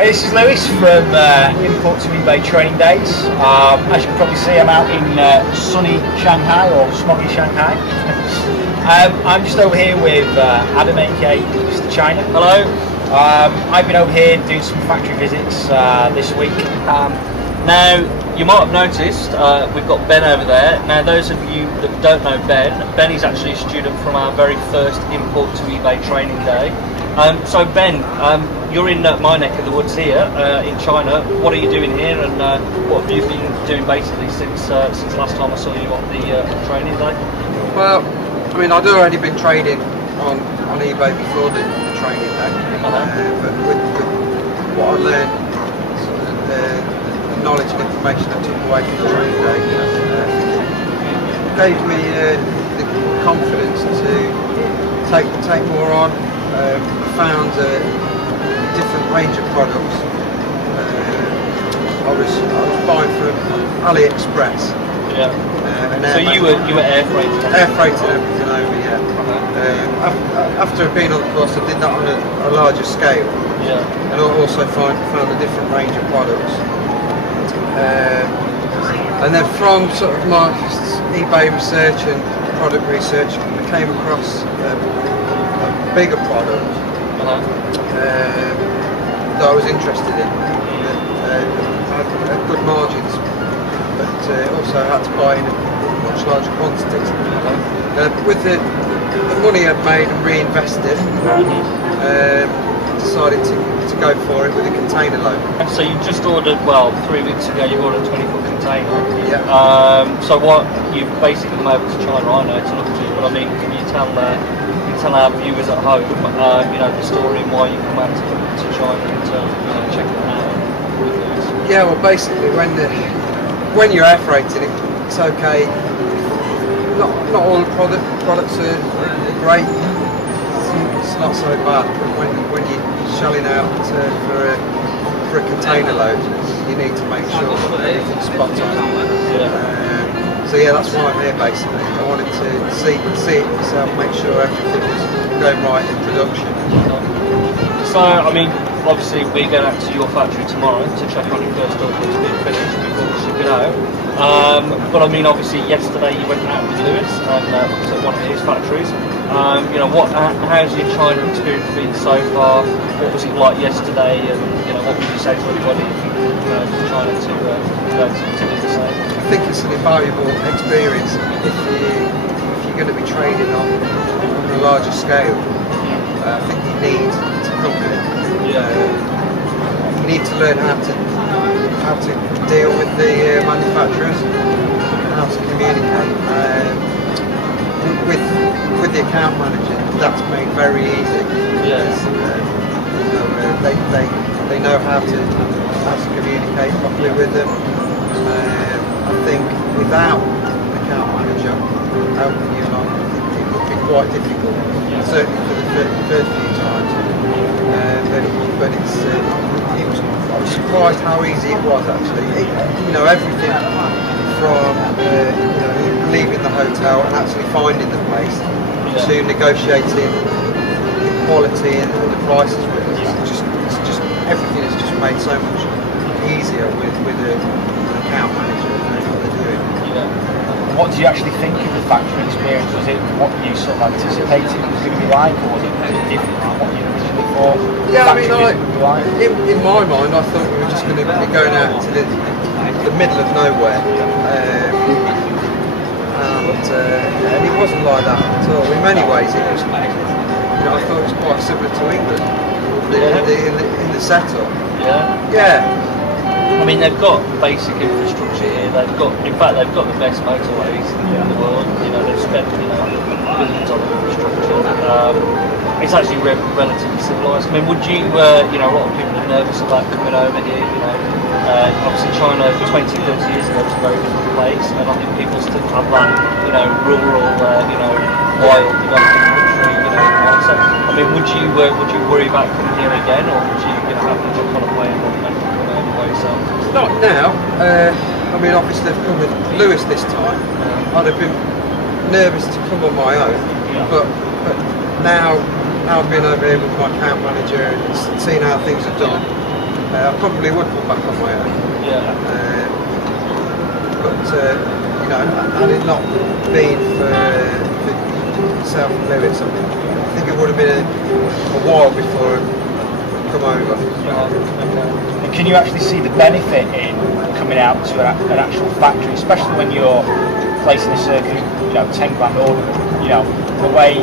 Hey, this is Lewis from Import to eBay Training Days. As you can probably see, I'm out in sunny Shanghai or smoggy Shanghai. I'm just over here with Adam, aka Mr. China. Hello. I've been over here doing some factory visits this week. Now, you might have noticed we've got Ben over there. Now, those of you that don't know Ben is actually a student from our very first Import to eBay Training Day. So Ben, you're in my neck of the woods here in China. What are you doing here, and what have you been doing basically since last time I saw you on the training day? Well, I mean, I'd already been trading on eBay before the training day, but with what I learned, sort of the knowledge and information I took away from the training day, gave me the confidence to take more on. Found a different range of products. I was buying from AliExpress. Yeah. So you were air freighting? Air freighting everything over, yeah. After being on the course, I did that on a larger scale. Yeah. And I also found a different range of products. And then from sort of my eBay research and product research, I came across a bigger product that I was interested in. Had good margins, but also had to buy in much larger quantities. With the money I'd made and reinvested, decided to go for it with a container load. So you just ordered, well, 3 weeks ago you ordered a 20-foot container. Yeah. So what you've basically come over to China, I know, to look to, but I mean, can you tell our viewers at home, the story and why you come out to China and check it out? Yeah, well, basically, when you're air freighting, it's okay. Not all the products are great. It's not so bad, but when you're shelling out for a container load, you need to make sure that everything's spot on. So yeah, that's why I'm here basically. I wanted to see it myself, make sure everything was going right in production. So, I mean, obviously we're going out to your factory tomorrow to check on your first order to be finished before we ship it out. But I mean, obviously yesterday you went out with Lewis and was at one of his factories. How's your China experience been so far? What was it like yesterday, and what would you say to anybody in China to do the same? I think it's an invaluable experience if you're going to be trading on a larger scale. I think you need to come here. You need to learn how to deal with the manufacturers, how to communicate. With the account manager, that's made very easy. Yes. They know how to communicate properly with them. I think without an account manager helping you along, it would be quite difficult. Certainly for the first few times. But I was surprised how easy it was actually. Everything from leaving the hotel and actually finding the place to negotiating the quality and the prices with us. It's just everything is just made so much easier with an account manager and what they're doing. What do you actually think of the factory experience? Was it what you sort of anticipated it was going to be like, or was it different from what you originally thought? Yeah, I mean, in my mind, I thought we were just going to be going out to the middle of nowhere, and it wasn't like that at all. In many ways, it was. I thought it was quite similar to England in the setup. Yeah. I mean, they've got basic infrastructure here. They've got the best motorways in the world. They've spent billions on infrastructure. It's actually relatively civilized. I mean, would you? A lot of people are nervous about coming over here. Obviously, China 20, 30 years ago was a very different place, and I think people still have that, rural, wild development country, mindset. I mean, would you worry about coming here again, or would you, have to jump on a plane and come over by yourself? Not now. I mean, obviously, I've come with Lewis this time. I'd have been nervous to come on my own, but now I've been over here with my account manager and seeing how things are done. I probably would put back on my own. Yeah. But you know, had it not been for yourself and Lewis, I think it would have been a while before I'd come over. And can you actually see the benefit in coming out to an actual factory, especially when you're placing a circuit, you know, 10 grand order? You know, the way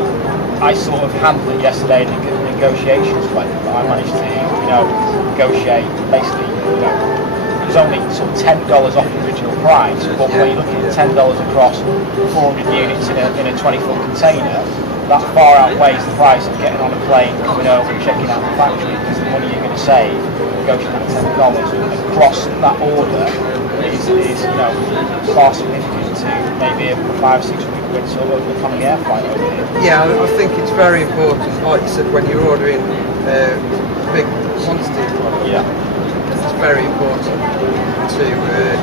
I sort of handled it yesterday in the negotiations went, I managed to, you know, negotiate basically, you know, it was only sort of $10 off the original price, but when you're looking at $10 across 400 units in a 20-foot container, that far outweighs the price of getting on a plane, coming over and checking out the factory, because the money you're going to save negotiating that $10 across that order is you know, far significant to maybe a 500-600 quid sort of economy air flight over here. Yeah, I think it's very important, like you said, when you're ordering big quantity of product, it's very important to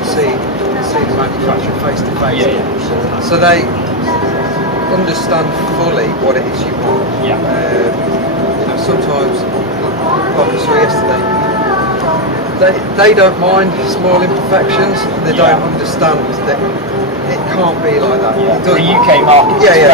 see the manufacturer face to face, so they understand fully what it is you want. You know, sometimes, like I saw yesterday, they don't mind small imperfections. They don't understand that it can't be like that. The UK market is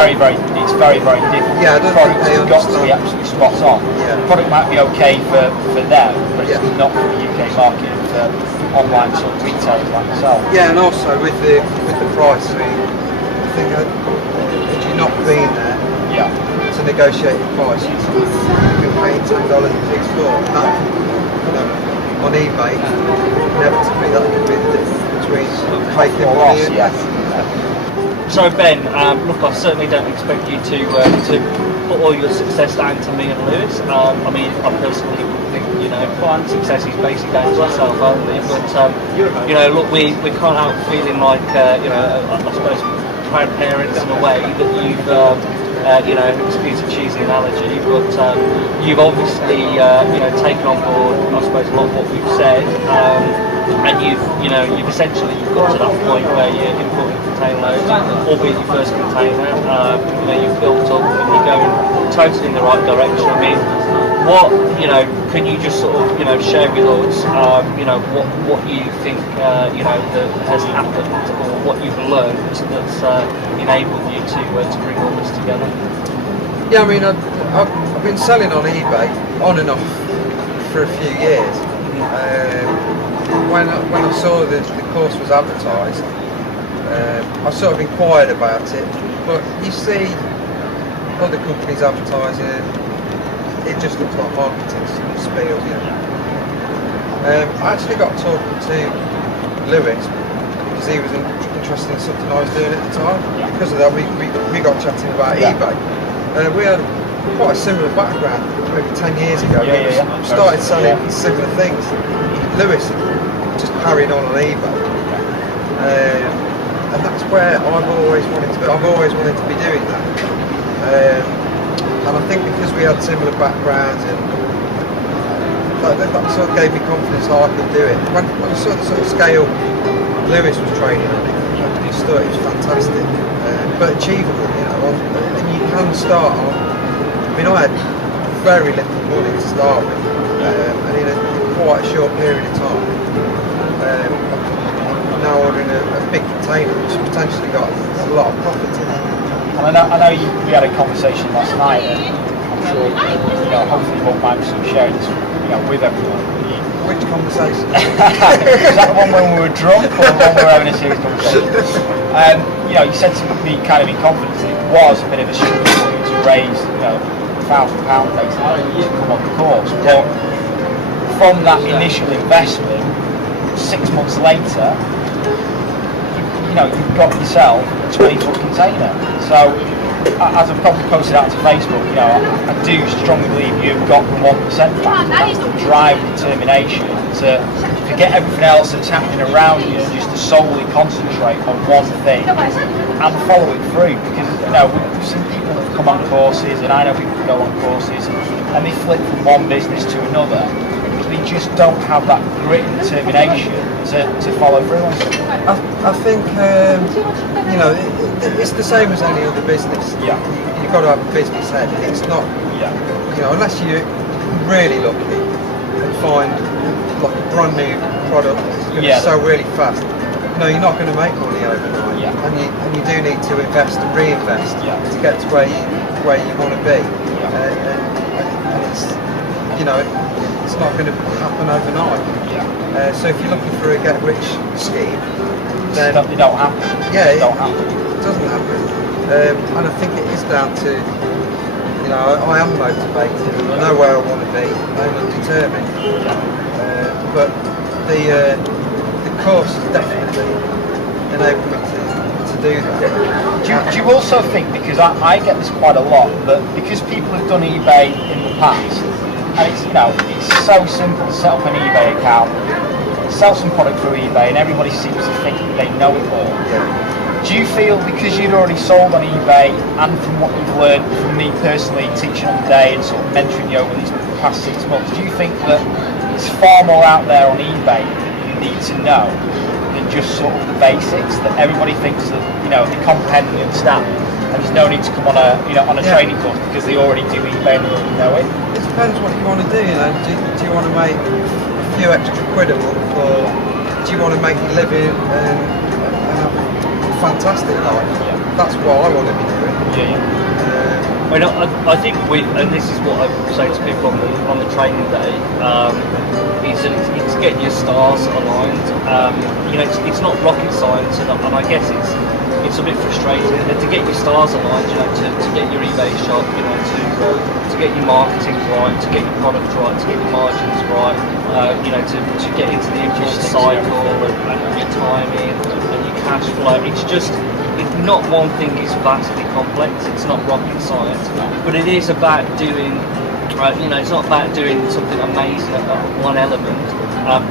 very different. Yeah, I don't think they understand. Got to be absolutely spot on. The product might be okay for them, but it's not for the UK market, for online sort of retailers like myself. Yeah, and also with the price, I mean, I think had you not been there to negotiate the price, you'd be paying $10 for export. That, you know, on eBay, inevitably that could be the difference between making money and So Ben, look, I certainly don't expect you to put all your success down to me and Lewis. I mean, I personally think, you know, success is basically down to ourselves only. But you know, look, we can't help feeling like, you know, I suppose proud parents in a way that you've, you know, excuse a cheesy analogy, but you've obviously, you know, taken on board, I suppose, a lot of what we've said, and you've essentially got to that point where you're importing container loads, albeit your first container, you know, you've built up and you're going totally in the right direction. I mean, what, you know, can you just sort of, you know, share with us, you know, what you think, you know, that has happened, or what you've learned that's enabled you to bring all this together? Yeah, I mean, I've been selling on eBay on and off for a few years. When I saw that the course was advertised, I sort of inquired about it. But you see other companies advertising it, it just looks like marketing spiel, you know. I actually got talking to Lewis because he was interested in something I was doing at the time. Because of that, we got chatting about eBay. We had quite a similar background maybe 10 years ago. We started selling similar things. Lewis just carried on eBay. And that's where I've always wanted to be. I've always wanted to be doing that. And I think because we had similar backgrounds, and that sort of gave me confidence that I could do it. When I saw the sort of scale Lewis was training on it, I just thought it was fantastic, but achievable, you know. And you can start on. I mean, I had very little money to start with, and in quite a short period of time, I'm now ordering a big container, which has potentially got a lot of profit in it. And I know we had a conversation last night, and I'm sure, you know, hopefully you won't mind me sharing this, you know, with everyone. Which conversation? Was that the one when we were drunk, or the one we were having a serious conversation? You know, you said to me kind of in confidence that it was a bit of a struggle for you to raise, you know, £1,000 basically to come on the course. But from that initial investment, 6 months later, you know, you've got yourself a 20-foot container. So, as I've probably posted out to Facebook, you know, I do strongly believe you've got the 1% factor. That's the drive and determination to forget everything else that's happening around you and just to solely concentrate on one thing and follow it through. Because, you know, we've seen people that come on courses, and I know people that go on courses, and they flip from one business to another. They just don't have that grit and determination to follow through on something. I think, you know, it's the same as any other business. You've got to have a business head. It's not, you know, unless you're really lucky, and find like a brand new product that's going to sell really fast. No, you're not going to make money overnight, and you do need to invest and reinvest to get to where you want to be. And it's, you know, it's not going to happen overnight. So if you're looking for a get rich scheme, then they don't happen. Yeah, it don't happen. It doesn't happen. And I think it is down to, you know, I am motivated and I know where I want to be. I'm determined. But the course has definitely enabled me to do that. Do you also think, because I get this quite a lot, that because people have done eBay in the past, and it's, you know, it's so simple to set up an eBay account, sell some product through eBay, and everybody seems to think that they know it all. Do you feel, because you'd already sold on eBay, and from what you've learned from me personally teaching on the day and sort of mentoring you over these past 6 months, do you think that there's far more out there on eBay that you need to know than just sort of the basics, that everybody thinks that, you know, they comprehend and understand, and there's no need to come on a, you know, on a training course because they already do eBay and they already know it? It depends what you want to do, you know. Do you want to make a few extra quid a month, or do you want to make a living and have a fantastic life? That's what I want to be doing. I mean, I think and this is what I say to people on the training day, is that it's getting your stars aligned. You know, it's not rocket science, and I guess it's a bit frustrating. And to get your stars aligned, you know, to get your eBay shop, you know, to get your marketing right, to get your product right, to get your margins right, you know, to get into the influence cycle and your timing and your cash flow. It's just, not one thing is vastly complex. It's not rocket science, but it is about doing. You know, it's not about doing something amazing at one element.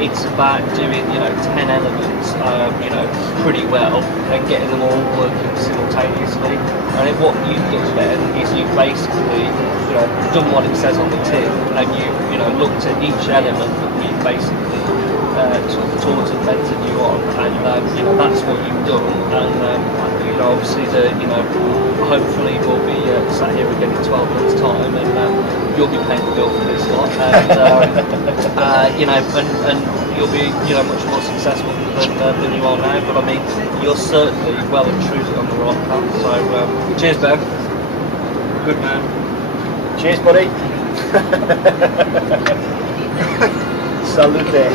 It's about doing, you know, 10 elements, you know, pretty well, and getting them all working simultaneously. And then what you've done then is you've basically, you know, done what it says on the tin, and you know, looked at each element that we basically taught and mentored you on, and you know, that's what you've done. And you know, obviously, you know, hopefully we'll be sat here again in 12 months' time, and you'll be paying the bill for this lot, and you know, and you'll be, you know, much more successful than you are now. But I mean, you're certainly well and truly on the right path. So cheers, Ben. Good man. Cheers, buddy. Salute.